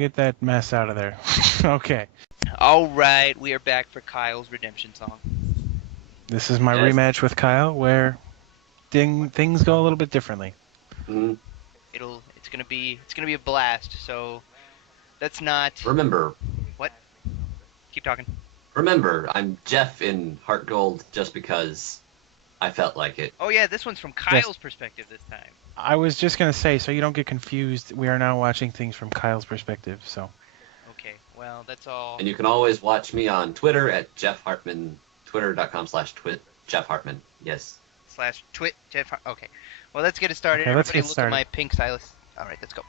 get that mess out of there. Okay. Alright, we are back for Kyle's redemption song. This is my Yes. rematch with Kyle, where things go a little bit differently. Mhm. It's gonna be a blast, so let's not Remember, what? Keep talking. I'm Jeff in Heart Gold just because I felt like it. Oh yeah, this one's from Kyle's perspective this time. I was just gonna say, so you don't get confused, we are now watching things from Kyle's perspective, so. Okay, well that's all. And you can always watch me on Twitter at Jeff Hartman, twitter.com/twit Jeff Hartman. Yes. /twit Jeff. Okay, well let's get it started. Okay, let's Everybody get look started. at my pink stylus. Alright, let's go.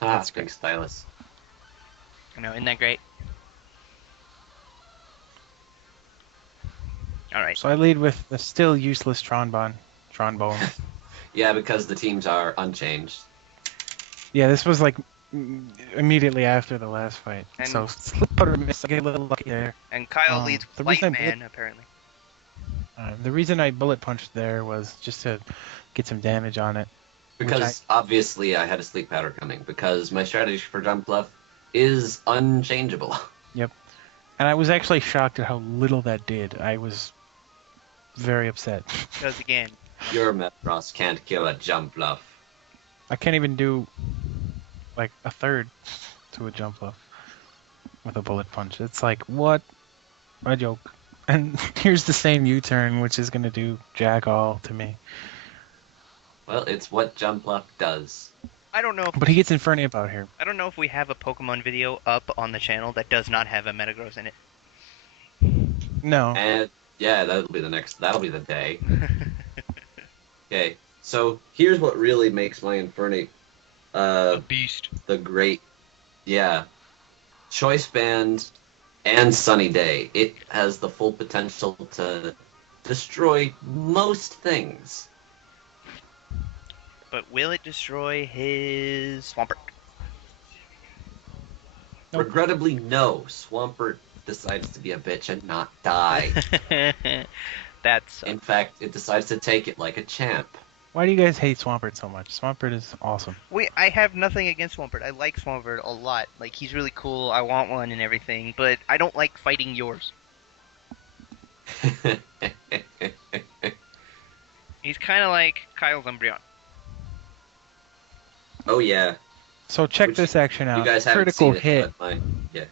Ah, pink stylus. I know, isn't that great? Alright. So I lead with the still useless trombone. Yeah, because the teams are unchanged. Yeah, this was like immediately after the last fight. And- So slip putter miss, I get a little lucky there. And Kyle leads the Light reason I Man, apparently. The reason I bullet punched there was just to get some damage on it. Because obviously I had a sleep powder coming, because my strategy for jump bluff is unchangeable. Yep. And I was actually shocked at how little that did. I was very upset. Because again, Your Metros can't kill a jump bluff. I can't even do like a third to a jump bluff with a bullet punch. It's like, what? A joke. And here's the same U-turn, which is going to do jack all to me. Well, it's what jump bluff does. I don't know if But he gets Infernape out here. I don't know if we have a Pokemon video up on the channel that does not have a Metagross in it. No. And yeah, that'll be the day. Okay, so here's what really makes my Infernape Beast. the great, yeah, Choice Band and Sunny Day. It has the full potential to destroy most things. But will it destroy his Swampert? Nope. Regrettably, no. Swampert decides to be a bitch and not die. That's In fact, it decides to take it like a champ. Why do you guys hate Swampert so much? Swampert is awesome. I have nothing against Swampert. I like Swampert a lot. Like, he's really cool. I want one and everything, but I don't like fighting yours. He's kind of like Kyle's Umbreon. Oh yeah, So check Which this action out. you guys haven't Critical seen hit. it, but yeah.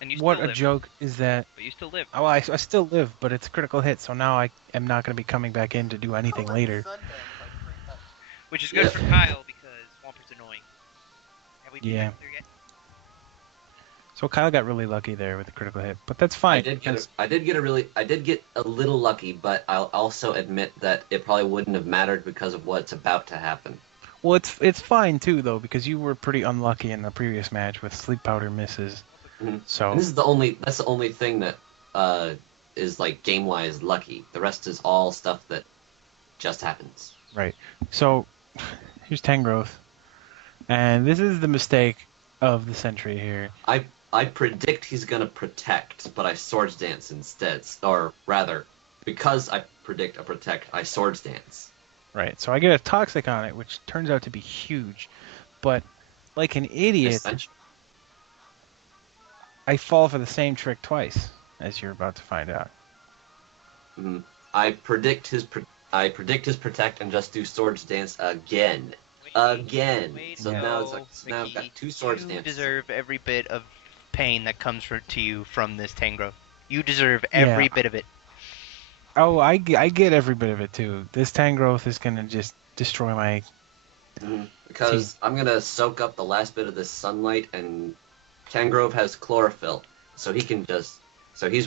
And you What still a live. joke is that? But you still live. Oh, I still live, but it's a critical hit, so now I am not going to be coming back in to do anything later. Which is good Yeah. for Kyle because Swampert's annoying. Have we Yeah. been there yet? So Kyle got really lucky there with the critical hit, but that's fine. I did get a little lucky, but I'll also admit that it probably wouldn't have mattered because of what's about to happen. Well, it's fine too though, because you were pretty unlucky in the previous match with sleep powder misses. Mhm. So And that's the only thing that is like game wise lucky. The rest is all stuff that just happens. right. So here's Tangrowth, and this is the mistake of the century here. I predict he's gonna protect, but I Swords Dance instead. Or rather, because I predict a protect, I Swords Dance. Right. So I get a toxic on it, which turns out to be huge, but like an idiot, Essentially. I fall for the same trick twice, as you're about to find out. Mhm. I predict his protect and just do Swords Dance again. Again. So now I've got two Swords You Dances. deserve every bit of pain that comes to you from this Tangrowth. You deserve every Yeah. bit of it. Oh, I get every bit of it too. This Tangrowth is gonna just destroy my. Because I'm gonna soak up the last bit of this sunlight, and Tangrove has chlorophyll, so he's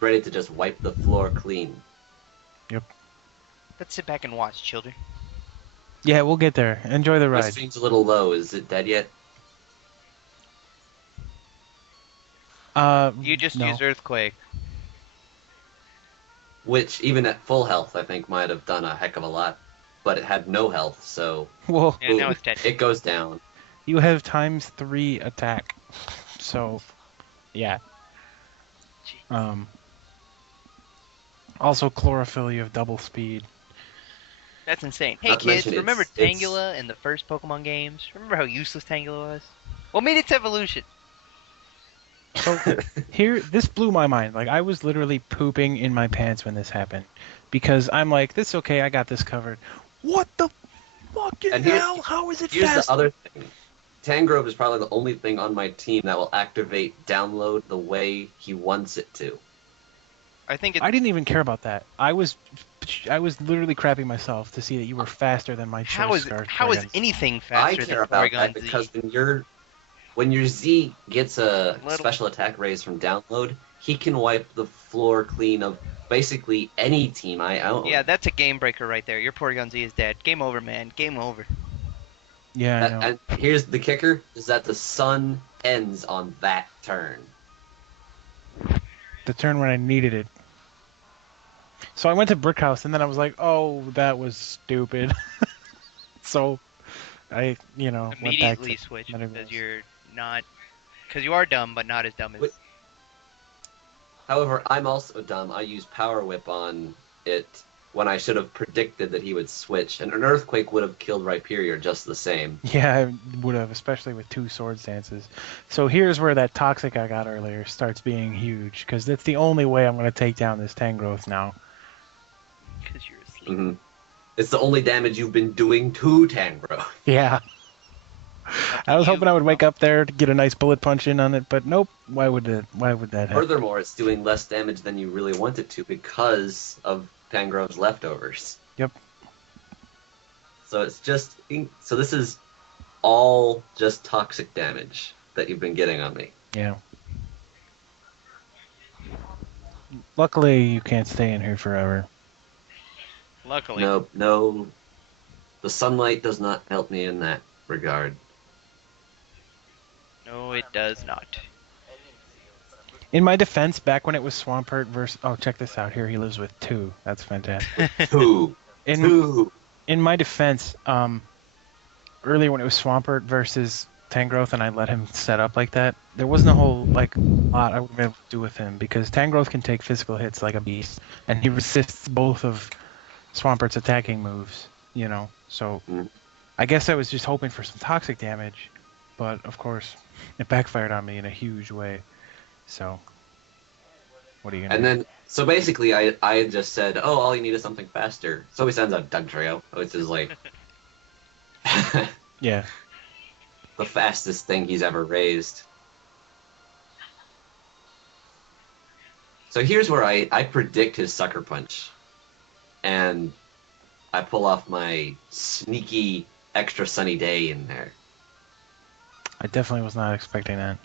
ready to just wipe the floor clean. Let's sit back and watch, children. Yeah, we'll get there. Enjoy the My ride. stream's a little low. Is it dead yet? You just no. used Earthquake. Which, even at full health, I think might have done a heck of a lot. But it had no health, so Well, Yeah, now it's dead. it goes down. you have ×3 attack, so yeah. Also chlorophyll, you have double speed. That's insane. Hey Not to mention, kids, remember it's Tangela in the first Pokemon games? Remember how useless Tangela was? What made its evolution? So here, this blew my mind. Like I was literally pooping in my pants when this happened, because I'm like, this okay, I got this covered. What the fucking and here hell? How is it here's the fast? other thing. Tangrove is probably the only thing on my team that will activate download the way he wants it to. I think it. I didn't even care about that. I was literally crapping myself to see that you were faster than my How choice is scarf how is Porygon. anything I faster than care about that Porygon because Z? when your Z gets a Little. special attack raise from download, he can wipe the floor clean of basically any team I Yeah, own. that's a game breaker right there. Your Porygon Z is dead. Game over, man. Game over. Yeah, I know. And here's the kicker: is that the sun ends on that turn. The turn when I needed it. So I went to Brick House and then I was like, oh, that was stupid. So I, went back to Immediately switch because Metagross. you're not. Because you are dumb, but not as dumb as. However, I'm also dumb. I used Power Whip on it when I should have predicted that he would switch, and an Earthquake would have killed Rhyperior just the same. Yeah, I would have, especially with two Swords Dances. So here's where that Toxic I got earlier starts being huge, because that's the only way I'm going to take down this Tangrowth now. Because you're asleep. Hmm. It's the only damage you've been doing to Tangrowth. Yeah. Lucky I was you. hoping I would wake up there to get a nice bullet punch in on it, but nope. Why would that happen? Furthermore, it's doing less damage than you really want it to because of Tangrove's leftovers. Yep. So so this is all just toxic damage that you've been getting on me. Yeah. Luckily, you can't stay in here forever. Luckily. No, no, the sunlight does not help me in that regard. No, it does not. In my defense, back when it was Swampert versus... Oh, check this out. Here he lives with two. That's fantastic. Two, In two. in my defense, earlier when it was Swampert versus Tangrowth and I let him set up like that, there wasn't a whole lot I would be able to do with him because Tangrowth can take physical hits like a beast, and he resists both of Swampert's attacking moves. So Mm. I guess I was just hoping for some toxic damage, but of course it backfired on me in a huge way. So what are you gonna And do? then, so basically, I just said, oh, all you need is something faster. So he sends out Dugtrio, which is like Yeah. the fastest thing he's ever raised. So here's where I predict his Sucker Punch. And I pull off my sneaky extra sunny day in there. I definitely was not expecting that.